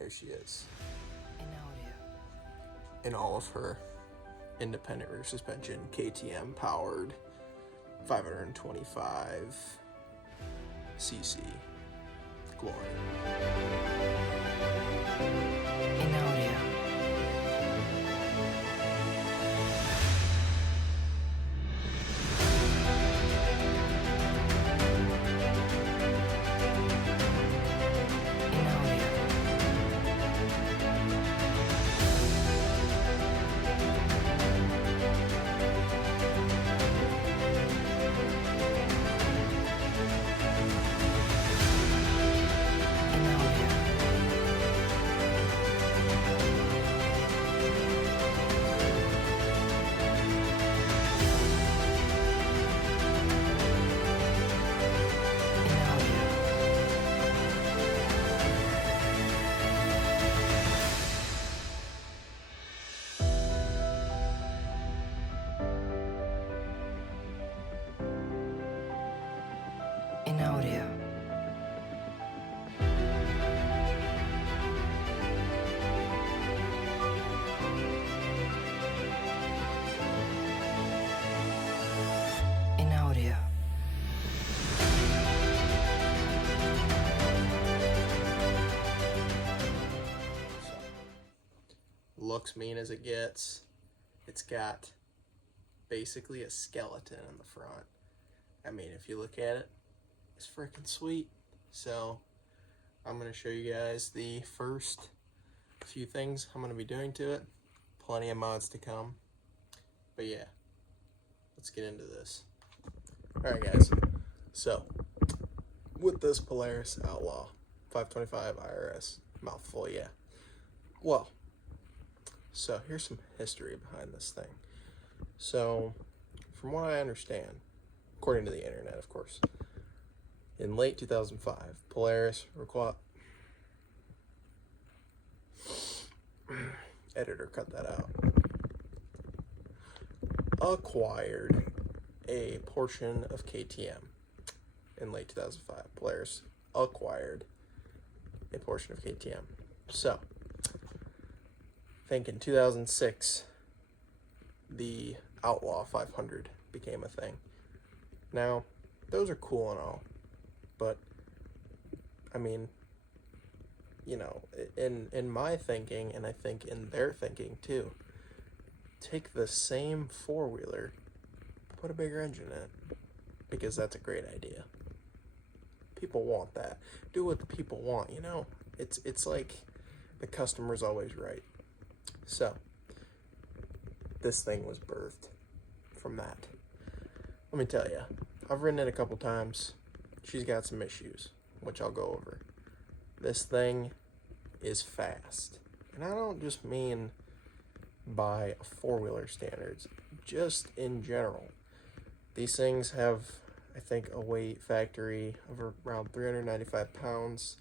Here she is. In all of her independent rear suspension, KTM powered 525 cc glory. In audio. In audio. In audio. Looks mean as it gets. It's got basically a skeleton in the front. I mean, if you look at it, it's freaking sweet. So I'm going to show you guys the first few things I'm going to be doing to it. Plenty of mods to come. But yeah, let's get into this. Alright guys, so with this Polaris Outlaw 525 IRS, mouthful, yeah. Well, so here's some history behind this thing. So from what I understand, according to the internet of course, in late 2005, Polaris editor, cut that out. Acquired a portion of KTM in late 2005. Polaris acquired a portion of KTM. So, I think in 2006, the Outlaw 500 became a thing. Now, those are cool and all, but I mean, you know, in my thinking, and I think in their thinking too, take the same four-wheeler, put a bigger engine in it, because that's a great idea. People want that. Do what the people want, you know? It's like the customer's always right. So, this thing was birthed from that. Let me tell you, I've ridden it a couple times. She's got some issues, which I'll go over. This thing is fast. And I don't just mean by four-wheeler standards, just in general. These things have, I think, a weight factory of around 395 pounds.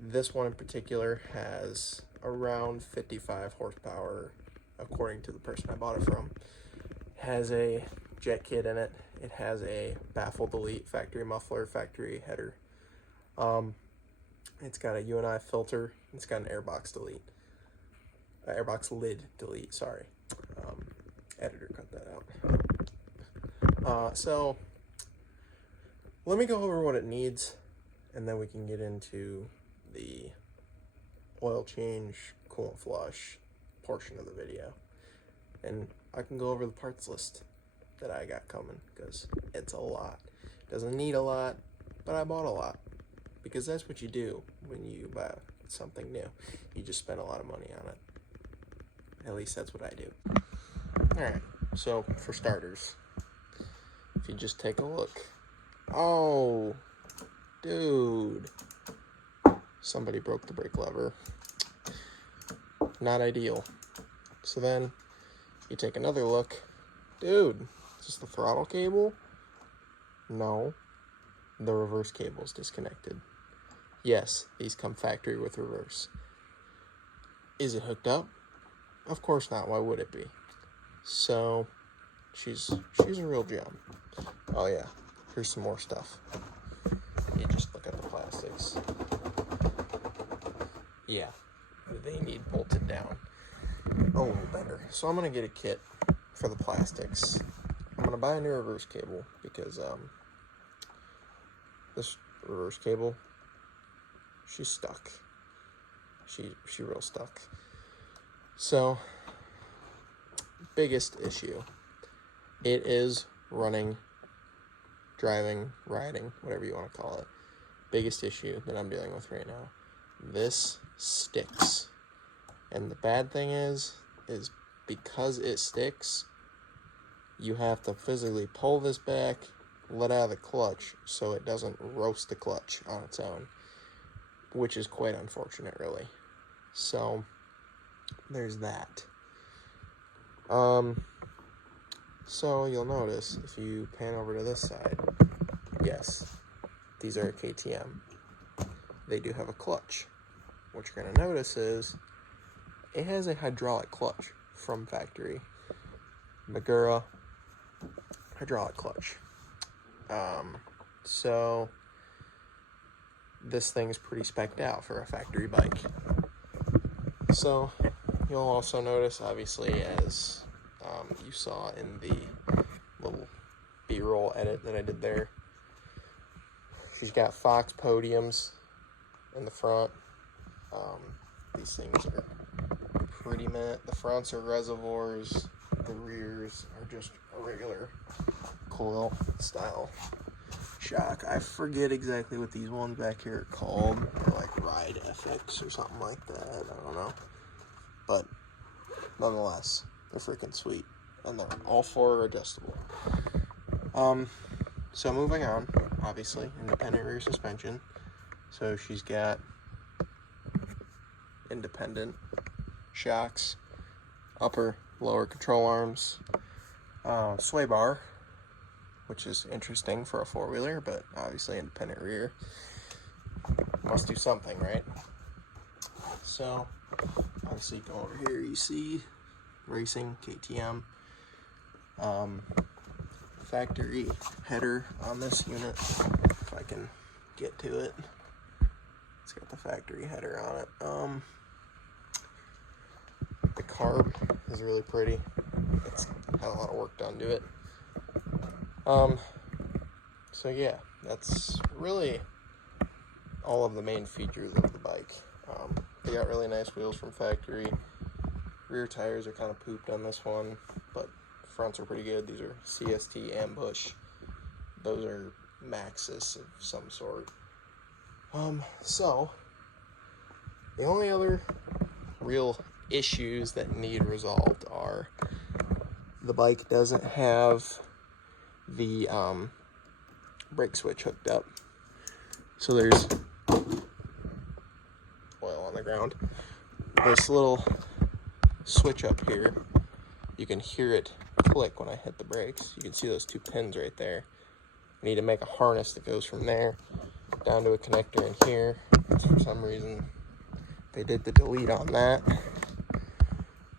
This one in particular has around 55 horsepower, according to the person I bought it from. It has a jet kit in it. It has a baffle delete, factory muffler, factory header. It's got a UNI filter. It's got an airbox delete. Airbox lid delete, sorry. Editor, cut that out. So, let me go over what it needs, and then we can get into the oil change, coolant flush portion of the video. And I can go over the parts list that I got coming, because it's a lot. Doesn't need a lot, but I bought a lot. Because that's what you do when you buy something new. You just spend a lot of money on it. At least that's what I do. Alright, so for starters, if you just take a look. Oh, dude. Somebody broke the brake lever. Not ideal. So then, you take another look. Dude, is this the throttle cable? No. The reverse cable is disconnected. Yes, these come factory with reverse. Is it hooked up? Of course not. Why would it be? So, she's a real gem. Oh yeah, here's some more stuff. You just look at the plastics. yeah, they need bolted down a little better. So I'm going to get a kit for the plastics. I'm going to buy a new reverse cable because this reverse cable, she's stuck. She real stuck. So, biggest issue. It is running, driving, riding, whatever you want to call it. Biggest issue that I'm dealing with right now. This sticks. And the bad thing is because it sticks, you have to physically pull this back, let out of the clutch so it doesn't roast the clutch on its own, which is quite unfortunate, really. So, there's that. So you'll notice if you pan over to this side, yes, these are a KTM. They do have a clutch. What you're going to notice is it has a hydraulic clutch from factory. Magura hydraulic clutch. So this thing's pretty spec'd out for a factory bike. So you'll also notice, obviously, as you saw in the little B-roll edit that I did there, she's got Fox podiums in the front. These things are pretty mint. The fronts are reservoirs. The rears are just a regular coil style shock. I forget exactly what these ones back here are called. They're like Ride FX or something like that. I don't know. But nonetheless, they're freaking sweet. And they're all four adjustable. So moving on, obviously, independent rear suspension. So she's got independent shocks, upper, lower control arms, sway bar, which is interesting for a four-wheeler, but obviously independent rear. Must do something, right? So, obviously go over here, you see racing KTM. Factory header on this unit, if I can get to it. It's got the factory header on it. The carb is really pretty. It's had a lot of work done to it. So yeah, that's really all of the main features of the bike. They got really nice wheels from factory. Rear tires are kind of pooped on this one, but fronts are pretty good. These are CST Ambush. Those are Maxxis of some sort. So the only other real issues that need resolved are the bike doesn't have the brake switch hooked up. So there's oil on the ground. This little switch up here, you can hear it click when I hit the brakes. You can see those two pins right there. I need to make a harness that goes from there down to a connector in here. For some reason, they did the delete on that.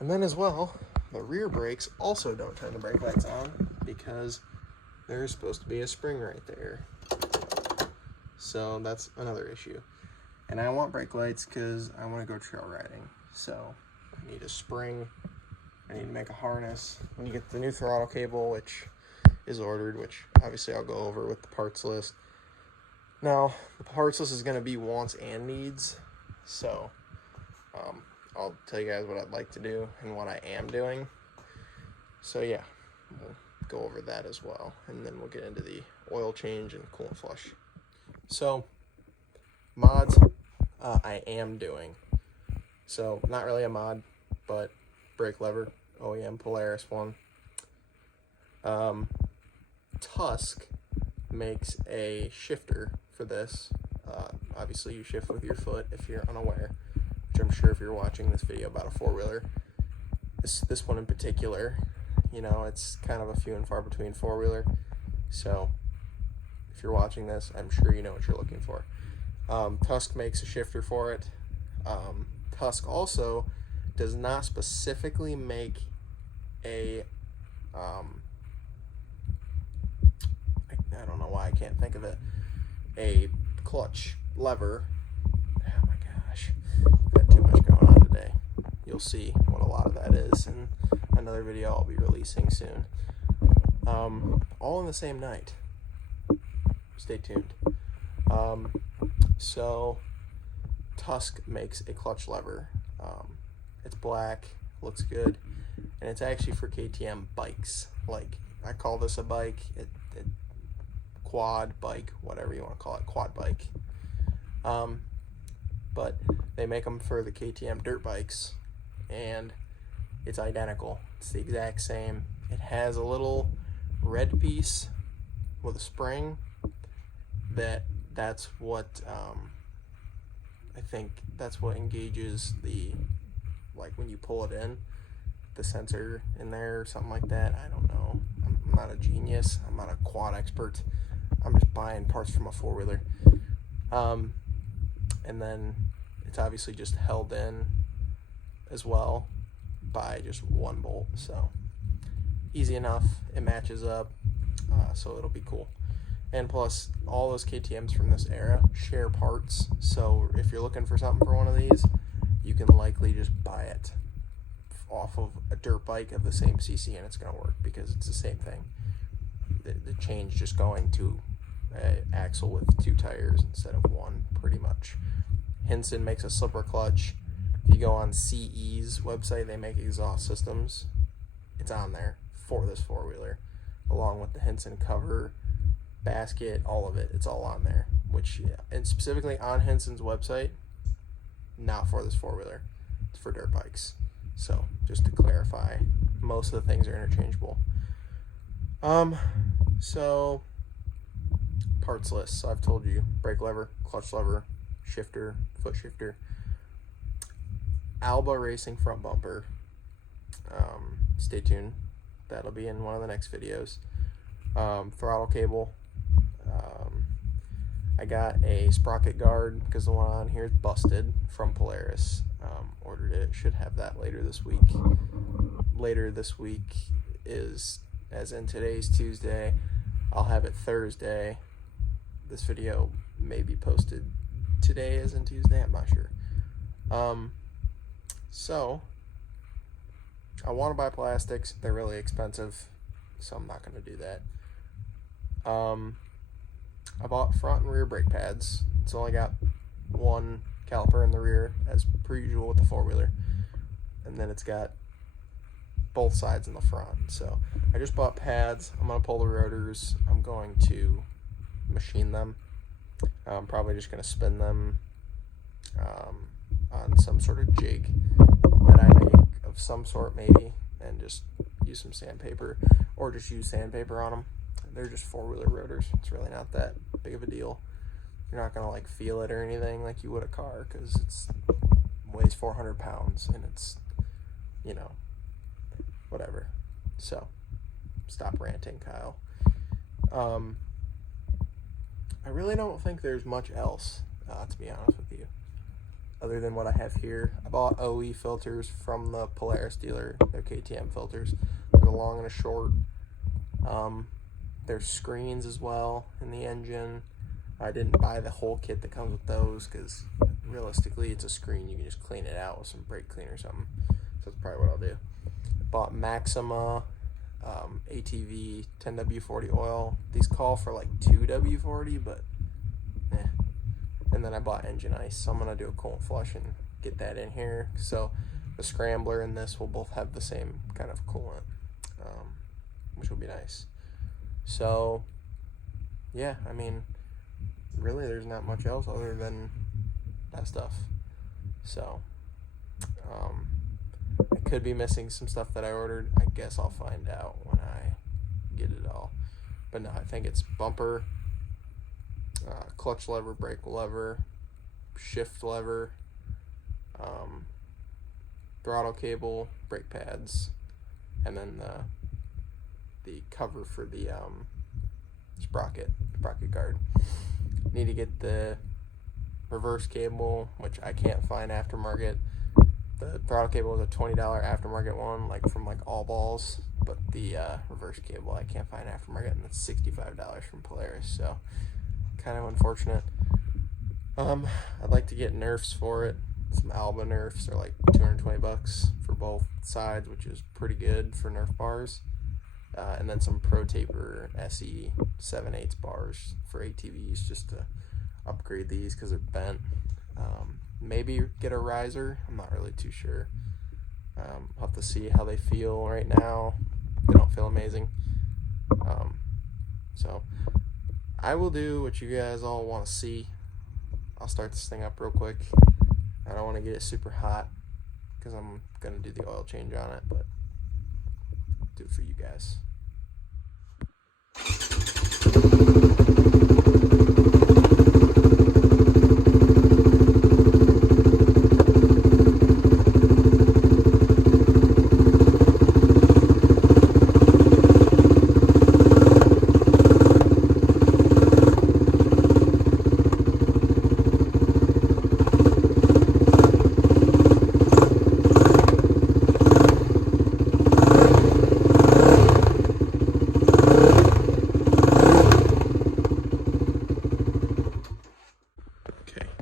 And then as well, the rear brakes also don't turn the brake lights on because there's supposed to be a spring right there. So that's another issue. And I want brake lights because I want to go trail riding. So I need a spring. I need to make a harness. When you get the new throttle cable, which is ordered, which obviously I'll go over with the parts list. Now, the parts list is going to be wants and needs. So I'll tell you guys what I'd like to do and what I am doing. So yeah, we'll go over that as well. And then we'll get into the oil change and coolant flush. So mods I am doing. So not really a mod, but brake lever, OEM Polaris one. Tusk makes a shifter for this. Obviously you shift with your foot if you're unaware, which I'm sure if you're watching this video about a four-wheeler, this one in particular, you know, it's kind of a few and far between four-wheeler. So if you're watching this, I'm sure you know what you're looking for. Tusk makes a shifter for it. Tusk also does not specifically make a I don't know why I can't think of it, a clutch lever. Oh my gosh, I you'll see what a lot of that is in another video I'll be releasing soon. All in the same night. Stay tuned. So Tusk makes a clutch lever. It's black, looks good, and it's actually for KTM bikes. Like, I call this a bike, it quad bike, whatever you want to call it, quad bike. But they make them for the KTM dirt bikes, and it's identical. It's the exact same. It has a little red piece with a spring that's what I think that's what engages the, like, when you pull it in, the sensor in there or something like that. I don't know. I'm not a genius. I'm not a quad expert. I'm just buying parts from a four-wheeler. And then it's obviously just held in as well by just one bolt. So easy enough. It matches up. So it'll be cool. And plus, all those KTMs from this era share parts. So if you're looking for something for one of these, you can likely just buy it off of a dirt bike of the same CC, and it's going to work because it's the same thing. The change just going to an axle with 2 tires instead of 1, pretty much. Hinson makes a slipper clutch. If you go on CE's website, they make exhaust systems. It's on there for this four-wheeler, along with the Hinson cover, basket, all of it. It's all on there, which, and specifically on Hinson's website, not for this four-wheeler. It's for dirt bikes. So just to clarify, most of the things are interchangeable. So parts list. So I've told you: brake lever, clutch lever, shifter, foot shifter, Alba Racing front bumper. Stay tuned. That'll be in one of the next videos. Throttle cable. I got a sprocket guard because the one on here is busted from Polaris. Ordered it. Should have that later this week. Later this week is, as in today's Tuesday. I'll have it Thursday. This video may be posted today, as in Tuesday. I'm not sure. So I want to buy plastics. They're really expensive, so I'm not going to do that. I bought front and rear brake pads. It's only got one caliper in the rear, as per usual with the four-wheeler, and then it's got both sides in the front. So I just bought pads. I'm going to pull the rotors. I'm going to machine them. I'm probably just going to spin them on some sort of jig that I make of some sort, maybe, and just use some sandpaper, or just use sandpaper on them. They're just four-wheeler rotors. It's really not that big of a deal. You're not going to like feel it or anything like you would a car, because it's weighs 400 pounds and it's, you know, whatever. So stop ranting, Kyle. I really don't think there's much else, to be honest with you, other than what I have here. I bought OE filters from the Polaris dealer. They're KTM filters. There's a long and a short. There's screens as well in the engine. I didn't buy the whole kit that comes with those because realistically it's a screen. You can just clean it out with some brake cleaner or something. So that's probably what I'll do. Bought Maxima ATV 10W40 oil. These call for like 2W40, but eh. And then I bought engine ice. So I'm going to do a coolant flush and get that in here. So the scrambler and this will both have the same kind of coolant, which will be nice. So yeah, I mean, really there's not much else other than that stuff. So I could be missing some stuff that I ordered. I guess I'll find out when I get it all. But no, I think it's bumper, clutch lever, brake lever, shift lever, throttle cable, brake pads, and then the cover for the sprocket guard. Need to get the reverse cable, which I can't find aftermarket. The throttle cable is a $20 aftermarket one, like from like All Balls, but the reverse cable I can't find aftermarket, and it's $65 from Polaris. So kind of unfortunate. I'd like to get nerfs for it, some Alba Nerfs. They're like $220 for both sides, which is pretty good for Nerf bars. And then some Pro Taper SE 7/8 bars for ATVs, just to upgrade these because they're bent. Maybe get a riser. I'm not really too sure. I'll have to see how they feel right now. They don't feel amazing. So I will do what you guys all want to see. I'll start this thing up real quick. I don't want to get it super hot because I'm going to do the oil change on it, but I'll do it for you guys.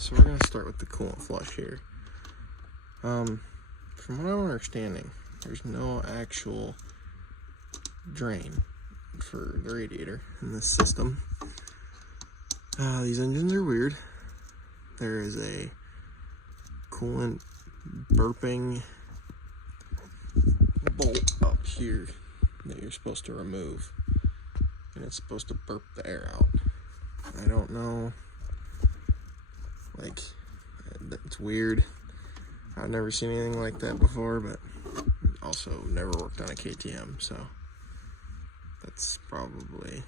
So we're going to start with the coolant flush here. From what I'm understanding, there's no actual drain for the radiator in this system. These engines are weird. There is a coolant burping bolt up here that you're supposed to remove, and it's supposed to burp the air out. I don't know. Like, it's weird. I've never seen anything like that before, but also never worked on a KTM, so that's probably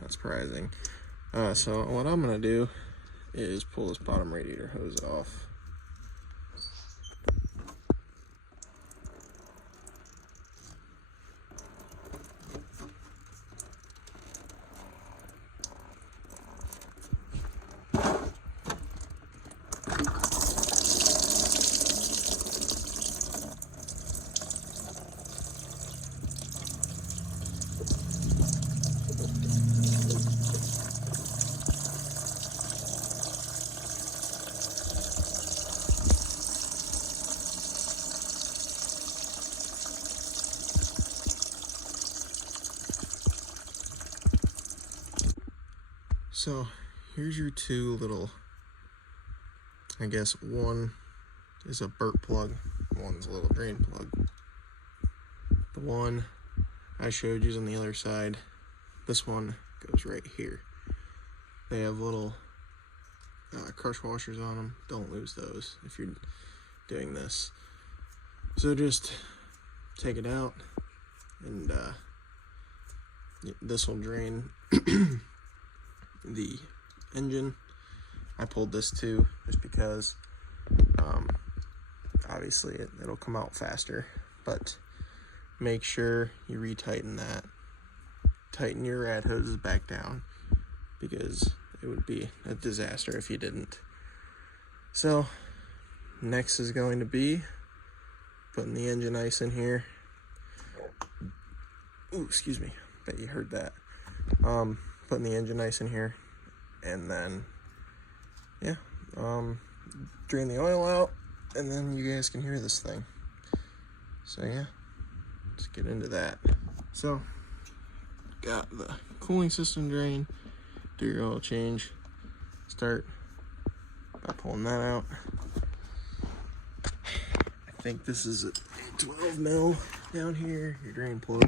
not surprising. So what I'm gonna do is pull this bottom radiator hose off. So here's your two little, I guess one is a burp plug, one's a little drain plug. The one I showed you on the other side, this one goes right here. They have little crush washers on them. Don't lose those if you're doing this. So just take it out, and this will drain the engine. I pulled this too just because obviously it'll come out faster, but make sure you retighten that. Tighten your rad hoses back down because it would be a disaster if you didn't. So next is going to be putting the engine ice in here. Ooh, excuse me, bet you heard that. Putting the engine ice in here, and then drain the oil out, and then you guys can hear this thing. So yeah, let's get into that. So got the cooling system drain. Do your oil change. Start by pulling that out. I think this is a 12 mil down here. Your drain plug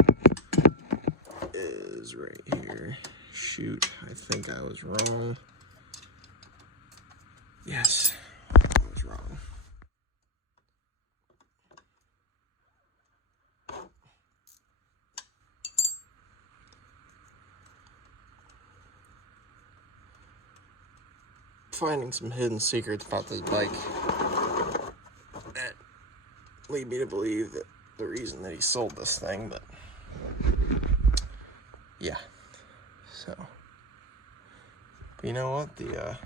is right here. Shoot, I think I was wrong. Yes, I was wrong. Finding some hidden secrets about this bike that lead me to believe that the reason that he sold this thing, but yeah. So, but you know what? The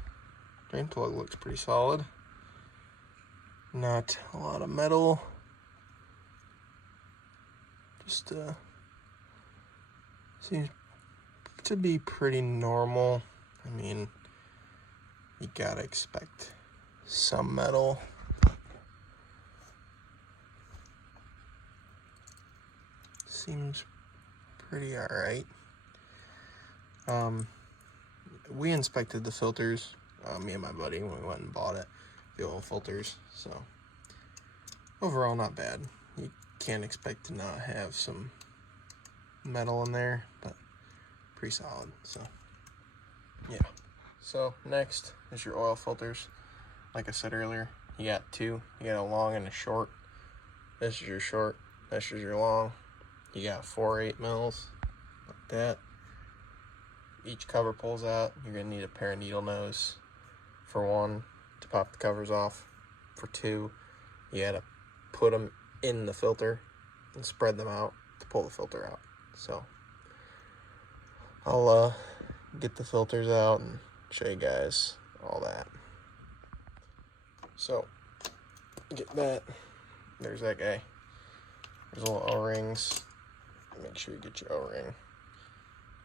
drain plug looks pretty solid. Not a lot of metal. Just seems to be pretty normal. I mean, you gotta expect some metal. Seems pretty alright. We inspected the filters, me and my buddy, when we went and bought it, the oil filters, so overall not bad. You can't expect to not have some metal in there, but pretty solid. So yeah. So next is your oil filters. Like I said earlier, you got two. You got a long and a short. This is your short, this is your long. You got 4 8mm like that. Each cover pulls out. You're gonna need a pair of needle nose for one to pop the covers off. For two, you gotta put them in the filter and spread them out to pull the filter out. So I'll get the filters out and show you guys all that. So get that. There's that guy. There's little O-rings. Make sure you get your O-ring.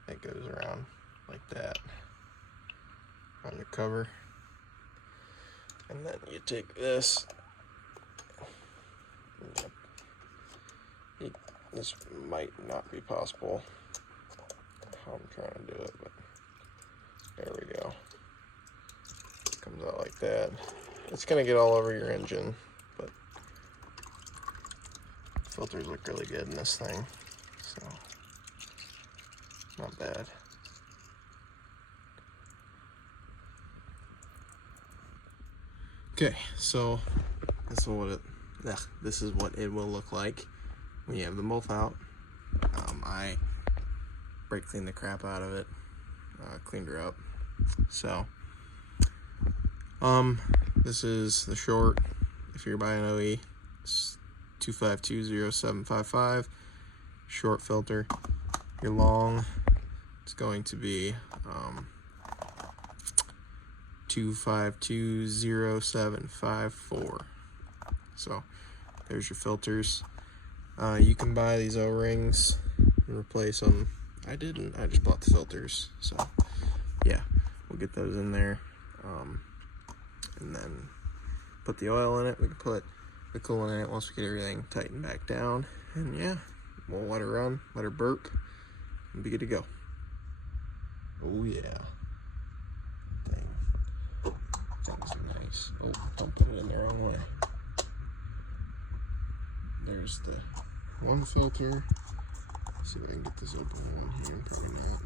That goes around like that on your cover. And then you take this. This might not be possible how I'm trying to do it, but there we go. Comes out like that. It's gonna get all over your engine, but filters look really good in this thing, so not bad. Okay, so this is what it will look like when you have them both out. I brake cleaned the crap out of it, cleaned her up. So this is the short. If you're buying OE, it's 2520755 short filter. Your long, it's going to be 2520754. So there's your filters. You can buy these O-rings and replace them. I didn't. I just bought the filters. So yeah, we'll get those in there, and then put the oil in it. We can put the coolant in it once we get everything tightened back down, and yeah, we'll let her run, let her burp, and be good to go. Oh yeah, things are nice. Oh, I'm putting it in the wrong way. There's the one filter. Let's see if I can get this open with one hand. Probably not.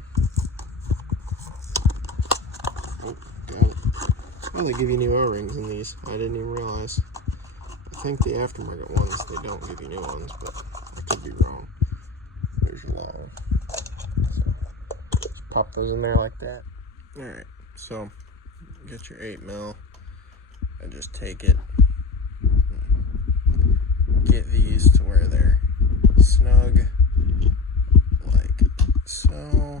Oh, got it. Oh, they give you new O-rings in these. I didn't even realize. I think the aftermarket ones, they don't give you new ones, but I could be wrong. There's your long. Just pop those in there like that. Alright, so get your 8mm and just take it. Get these to where they're snug, like so.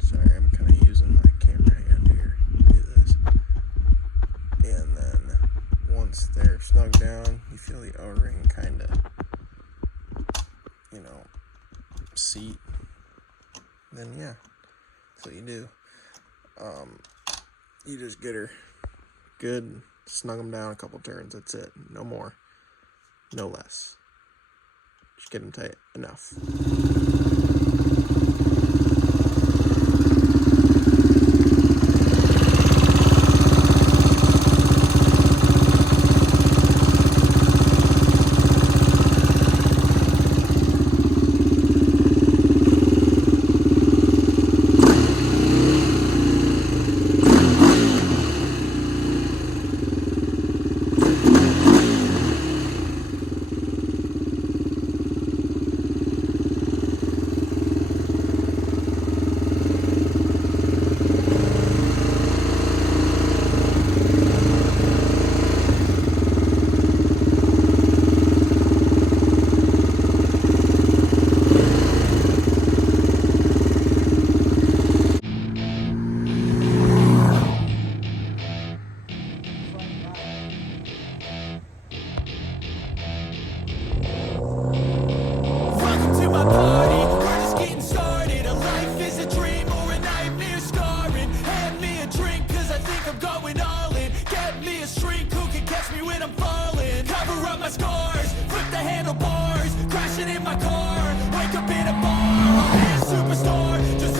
Sorry, I'm kind of using my camera hand here to do this. And then once they're snug down, you feel the O-ring kind of, seat. Then yeah, that's what you do. You just get her good. Snug them down a couple turns, that's it. No more, no less. Just get them tight enough. be a shrink who can catch me when I'm falling. Cover up my scars, flip the handlebars, crashing in my car, wake up in a bar. I'll be a superstar, just